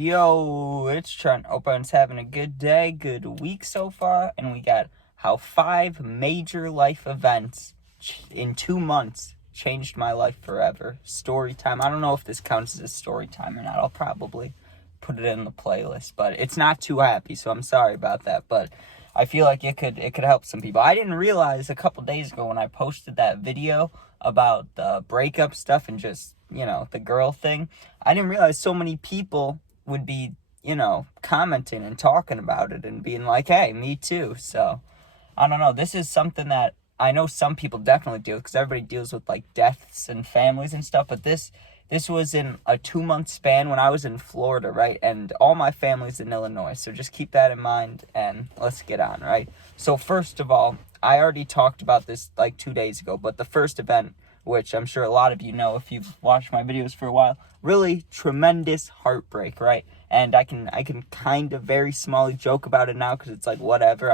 Yo, it's Trent. Hope everyone's having a good day, good week so far. And we got how 5 major life events in 2 months changed my life forever. Story time. I don't know if this counts as a story time or not. I'll probably put it in the playlist, but it's not too happy, so I'm sorry about that. But I feel like it could help some people. I didn't realize a couple days ago when I posted that video about the breakup stuff and just, the girl thing. I didn't realize so many people would be, commenting and talking about it and being like, hey, me too. So, I don't know. This is something that I know some people definitely deal with because everybody deals with, like, deaths and families and stuff. But this was in a 2-month span when I was in Florida, right? And all my family's in Illinois. So just keep that in mind and let's get on, right? So first of all, I already talked about this like 2 days ago, but the first event, which I'm sure a lot of you know if you've watched my videos for a while, really tremendous heartbreak, right? And I can kind of very smally joke about it now because it's like, whatever,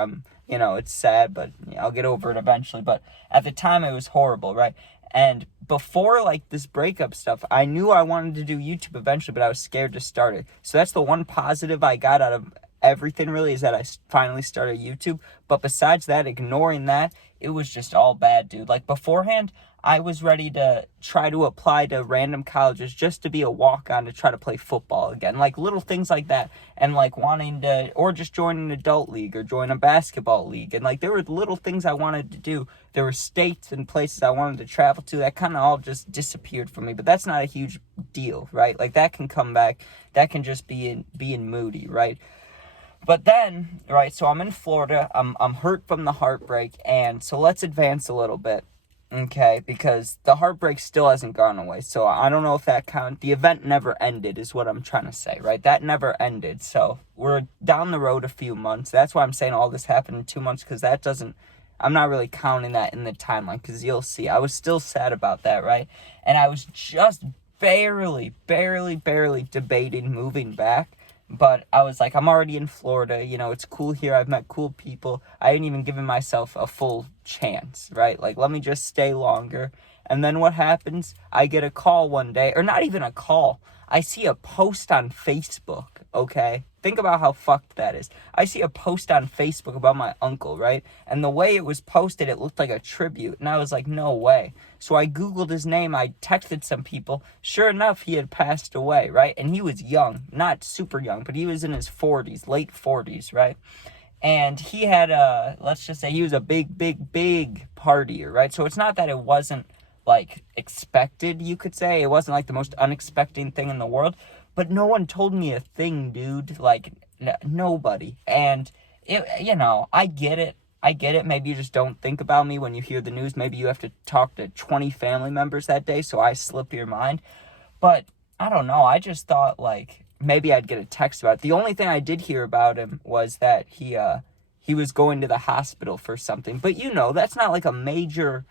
it's sad, but I'll get over it eventually. But at the time, it was horrible, right? And before, like, this breakup stuff, I knew I wanted to do YouTube eventually, but I was scared to start it. So that's the one positive I got out of everything, really, is that I finally started YouTube. But besides that, ignoring that, it was just all bad, dude. Like, beforehand, I was ready to try to apply to random colleges just to be a walk-on to try to play football again. Like, little things like that. And, like, wanting to, or just join an adult league or join a basketball league. And, like, there were little things I wanted to do. There were states and places I wanted to travel to that kind of all just disappeared from me. But that's not a huge deal, right? Like, that can come back. That can just be in moody, right? But then, right, so I'm in Florida. I'm hurt from the heartbreak. And so let's advance a little bit. Okay, because the heartbreak still hasn't gone away. So I don't know if that counts. The event never ended is what I'm trying to say, right? That never ended. So we're down the road a few months. That's why I'm saying all this happened in 2 months, because I'm not really counting that in the timeline, because you'll see. I was still sad about that, right? And I was just barely debating moving back. But I was like, I'm already in Florida, it's cool here, I've met cool people, I haven't even given myself a full chance, right? Like, let me just stay longer. And then what happens? I get a call one day, or not even a call, I see a post on Facebook, okay? Think about how fucked that is. I see a post on Facebook about my uncle, right? And the way it was posted, it looked like a tribute. And I was like, no way. So I Googled his name. I texted some people. Sure enough, he had passed away, right? And he was young. Not super young, but he was in his 40s, late 40s, right? And he had let's just say he was a big partier, right? So it's not that it wasn't, like, expected, you could say. It wasn't, like, the most unexpected thing in the world. But no one told me a thing, dude. Like, nobody. And, I get it. Maybe you just don't think about me when you hear the news. Maybe you have to talk to 20 family members that day, so I slip your mind. But, I don't know. I just thought, like, maybe I'd get a text about it. The only thing I did hear about him was that he was going to the hospital for something. But, that's not, like, a major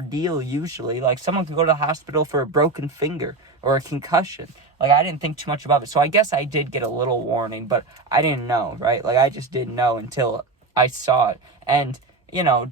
deal usually. Like, someone could go to the hospital for a broken finger or a concussion. Like, I didn't think too much about it. So I guess I did get a little warning, but I didn't know, right? Like, I just didn't know until I saw it. And,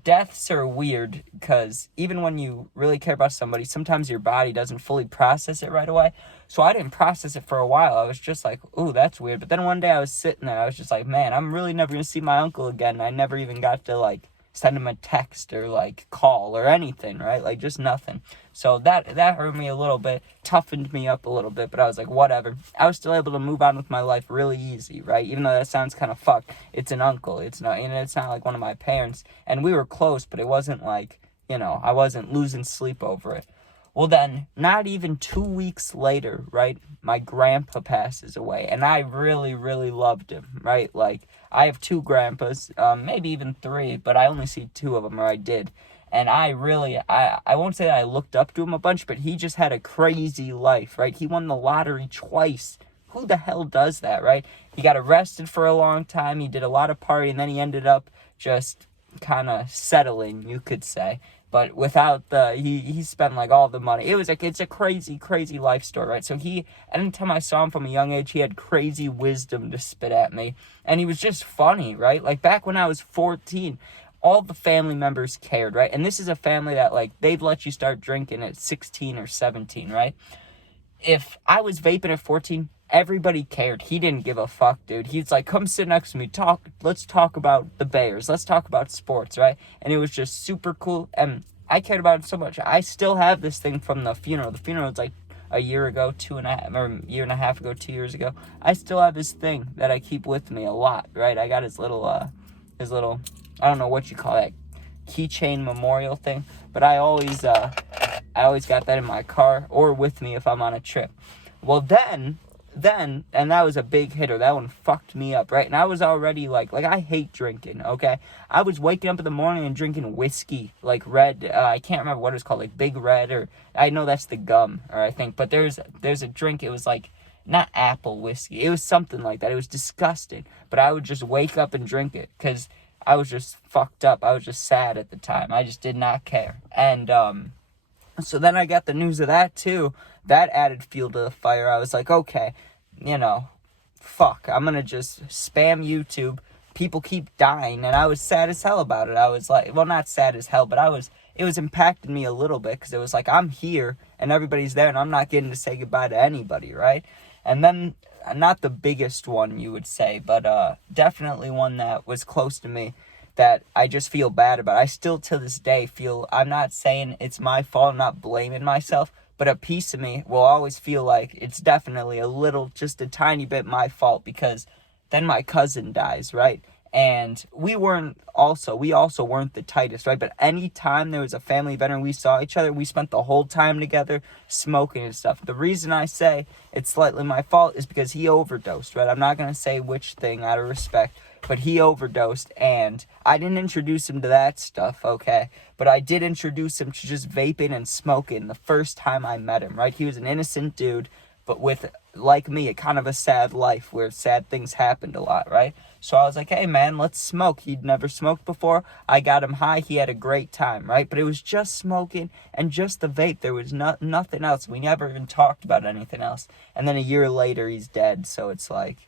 deaths are weird because even when you really care about somebody, sometimes your body doesn't fully process it right away. So I didn't process it for a while. I was just like, ooh, that's weird. But then one day I was sitting there, I was just like, man, I'm really never going to see my uncle again. And I never even got to, like, send him a text or, like, call or anything, right? Like, just nothing. So that hurt me a little bit, toughened me up a little bit, but I was like, whatever. I was still able to move on with my life really easy, right? Even though that sounds kind of fucked. It's an uncle. It's not like one of my parents. And we were close, but it wasn't like, I wasn't losing sleep over it. Well, then, not even 2 weeks later, right, my grandpa passes away, and I really loved him, right? Like, I have 2 grandpas, maybe even 3, but I only see 2 of them, or I did. And I won't say that I looked up to him a bunch, but he just had a crazy life, right? He won the lottery twice. Who the hell does that, right? He got arrested for a long time. He did a lot of partying, and then he ended up just kind of settling, you could say. But without he spent, like, all the money. It was like, it's a crazy life story, right? So anytime I saw him from a young age, he had crazy wisdom to spit at me. And he was just funny, right? Like, back when I was 14, all the family members cared, right? And this is a family that, like, they'd let you start drinking at 16 or 17, right? If I was vaping at 14, everybody cared. He didn't give a fuck, dude. He's like, come sit next to me, let's talk about the Bears, let's talk about sports, right? And it was just super cool, and I cared about it so much. I still have this thing from the funeral. The funeral was like a year ago, 2.5, or a year and a half ago, 2 years ago. I still have his thing that I keep with me a lot, right? I got his little, I don't know what you call that, keychain memorial thing, but I always got that in my car or with me if I'm on a trip. Well, then, and that was a big hitter. That one fucked me up, right? And I was already like I hate drinking, okay? I was waking up in the morning and drinking whiskey, like red, I can't remember what it was called, like Big Red, or I know that's the gum, or I think, but there's a drink, it was like, not apple whiskey, it was something like that. It was disgusting, but I would just wake up and drink it, because I was just fucked up. I was just sad at the time. I just did not care. And, so then I got the news of that too. That added fuel to the fire. I was like, okay, fuck, I'm gonna just spam YouTube. People keep dying, and I was sad as hell about it. I was like, well, not sad as hell, but it was impacting me a little bit, because it was like, I'm here, and everybody's there, and I'm not getting to say goodbye to anybody, right? And then, not the biggest one, you would say, but definitely one that was close to me, that I just feel bad about. I still, to this day, feel, I'm not saying it's my fault, I'm not blaming myself, but a piece of me will always feel like it's definitely a little, just a tiny bit my fault, because then my cousin dies, right? And we also weren't the tightest, right? But anytime there was a family event and we saw each other, we spent the whole time together smoking and stuff. The reason I say it's slightly my fault is because he overdosed, right? I'm not going to say which thing out of respect, but he overdosed, and I didn't introduce him to that stuff, okay? But I did introduce him to just vaping and smoking the first time I met him, right? He was an innocent dude, but with, like me, a kind of a sad life where sad things happened a lot, right? So I was like, hey, man, let's smoke. He'd never smoked before. I got him high. He had a great time, right? But it was just smoking and just the vape. There was nothing else. We never even talked about anything else. And then a year later, he's dead. So it's like,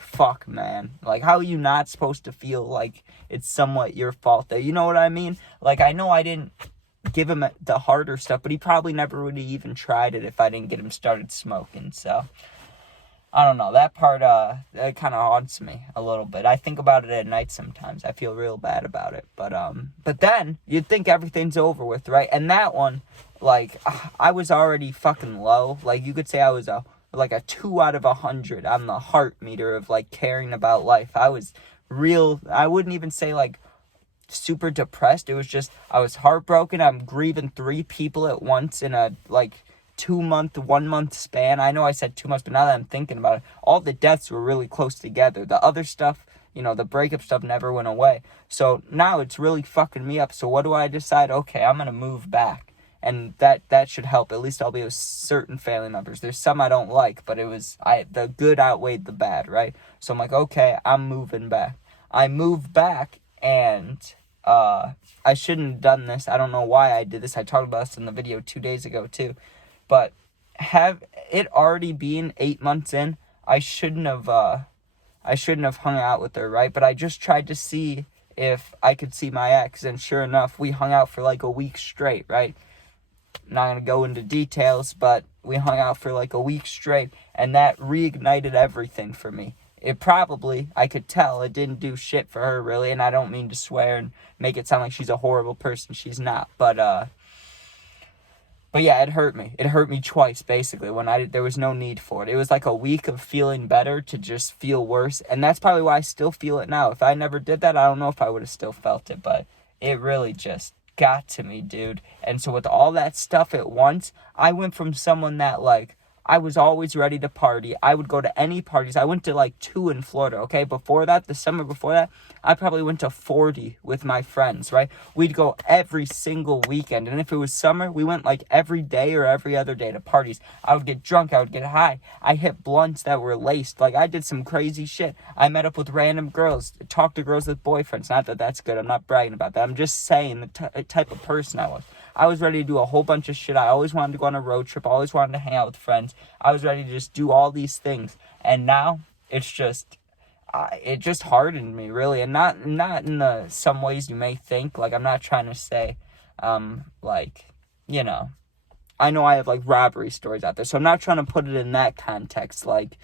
fuck, man. Like, how are you not supposed to feel like it's somewhat your fault there? You know what I mean? Like, I know I didn't give him the harder stuff, but he probably never would have even tried it if I didn't get him started smoking. So I don't know, that part that kind of haunts me a little bit. I think about it at night sometimes. I feel real bad about it, but then you'd think everything's over with, right? And that one, like, I was already fucking low. Like, you could say I was a 2 out of 100 on the heart meter of like caring about life. I was real, I wouldn't even say like super depressed. It was just, I was heartbroken. I'm grieving 3 people at once in a like 1 month span. I know I said 2 months, but now that I'm thinking about it, all the deaths were really close together. The other stuff, the breakup stuff never went away. So now it's really fucking me up. So what do I decide? Okay, I'm gonna move back. And that should help. At least I'll be with certain family members. There's some I don't like, but the good outweighed the bad, right? So I'm like, okay, I'm moving back. I moved back, and I shouldn't have done this. I don't know why I did this. I talked about this in the video 2 days ago too. But have it already been 8 months in, I shouldn't have hung out with her, right? But I just tried to see if I could see my ex, and sure enough, we hung out for like a week straight, right? I'm not going to go into details, but we hung out for like a week straight, and that reignited everything for me. It probably, I could tell, it didn't do shit for her, really, and I don't mean to swear and make it sound like she's a horrible person. She's not, but yeah, it hurt me. It hurt me twice, basically, when there was no need for it. It was like a week of feeling better to just feel worse, and that's probably why I still feel it now. If I never did that, I don't know if I would have still felt it, but it really just got to me, dude. And so with all that stuff at once, I went from someone that, like, I was always ready to party. I would go to any parties. I went to like 2 in Florida, okay? Before that, the summer before that, I probably went to 40 with my friends, right? We'd go every single weekend. And if it was summer, we went like every day or every other day to parties. I would get drunk. I would get high. I hit blunts that were laced. Like, I did some crazy shit. I met up with random girls, talked to girls with boyfriends. Not that that's good. I'm not bragging about that. I'm just saying the type of person I was. I was ready to do a whole bunch of shit. I always wanted to go on a road trip. I always wanted to hang out with friends. I was ready to just do all these things. And now it's just, it just hardened me, really. And not in some ways you may think. Like, I'm not trying to say, I know I have, like, robbery stories out there. So I'm not trying to put it in that context, like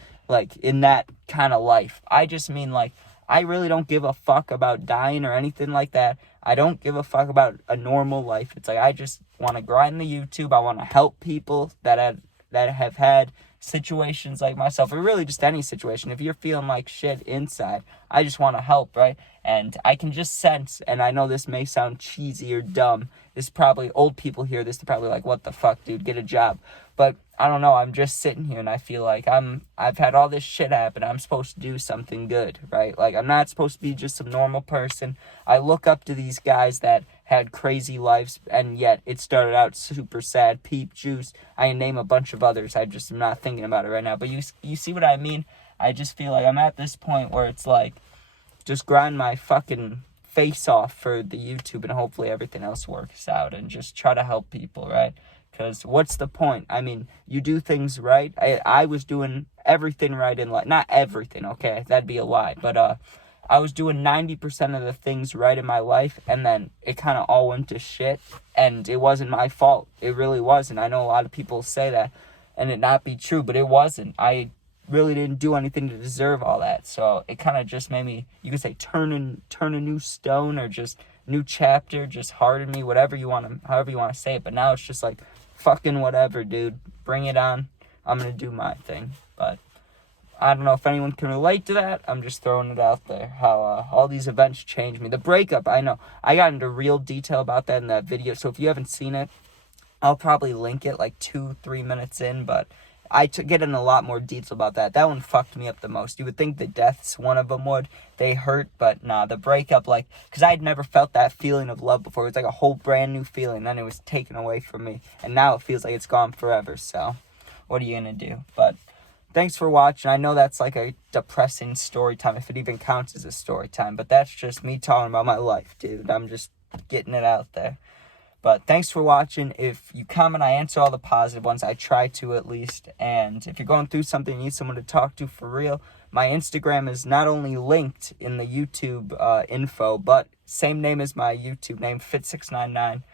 in that kind of life. I just mean, like, I really don't give a fuck about dying or anything like that. I don't give a fuck about a normal life. It's like, I just want to grind the YouTube. I want to help people that have had situations like myself, or really just any situation. If you're feeling like shit inside, I just want to help, right? And I can just sense, and I know this may sound cheesy or dumb. This probably, old people hear this, they're probably like, what the fuck, dude, get a job. But I don't know, I'm just sitting here and I feel like I've had all this shit happen. I'm supposed to do something good, right? Like, I'm not supposed to be just some normal person. I look up to these guys that had crazy lives, and yet it started out super sad. Peep Juice, I can name a bunch of others. I just am not thinking about it right now. But you see what I mean? I just feel like I'm at this point where it's like, just grind my fucking face off for the YouTube, and hopefully everything else works out, and just try to help people, right? Because what's the point? I mean, you do things right. I was doing everything right in life. Not everything, okay? That'd be a lie. But I was doing 90% of the things right in my life, and then it kind of all went to shit, and it wasn't my fault. It really wasn't. I know a lot of people say that, and it not be true, but it wasn't. I really didn't do anything to deserve all that. So it kind of just made me, you could say, turn a new stone, or just new chapter, just hardened me, however you want to say it. But now it's just like, fucking whatever, dude. Bring it on. I'm going to do my thing. But I don't know if anyone can relate to that. I'm just throwing it out there. How all these events changed me. The breakup, I know. I got into real detail about that in that video. So if you haven't seen it, I'll probably link it like 2-3 minutes in. But I get in a lot more detail about that. That one fucked me up the most. You would think the deaths, one of them would. They hurt, but nah, the breakup, like, because I had never felt that feeling of love before. It was like a whole brand new feeling. Then it was taken away from me. And now it feels like it's gone forever. So what are you going to do? But thanks for watching. I know that's like a depressing story time, if it even counts as a story time. But that's just me talking about my life, dude. I'm just getting it out there. But thanks for watching. If you comment, I answer all the positive ones. I try to, at least. And if you're going through something, you need someone to talk to for real, my Instagram is not only linked in the YouTube info, but same name as my YouTube name, Fit699.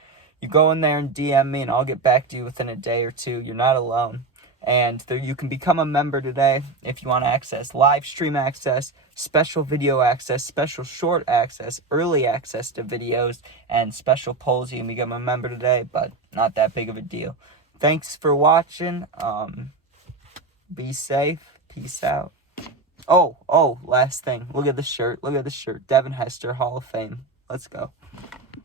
You go in there and DM me, and I'll get back to you within a day or two. You're not alone. And you can become a member today if you want to access live stream access, special video access, special short access, early access to videos, and special polls. You can become a member today, but not that big of a deal. Thanks for watching. Be safe. Peace out. Oh, last thing. Look at the shirt. Devin Hester, Hall of Fame. Let's go.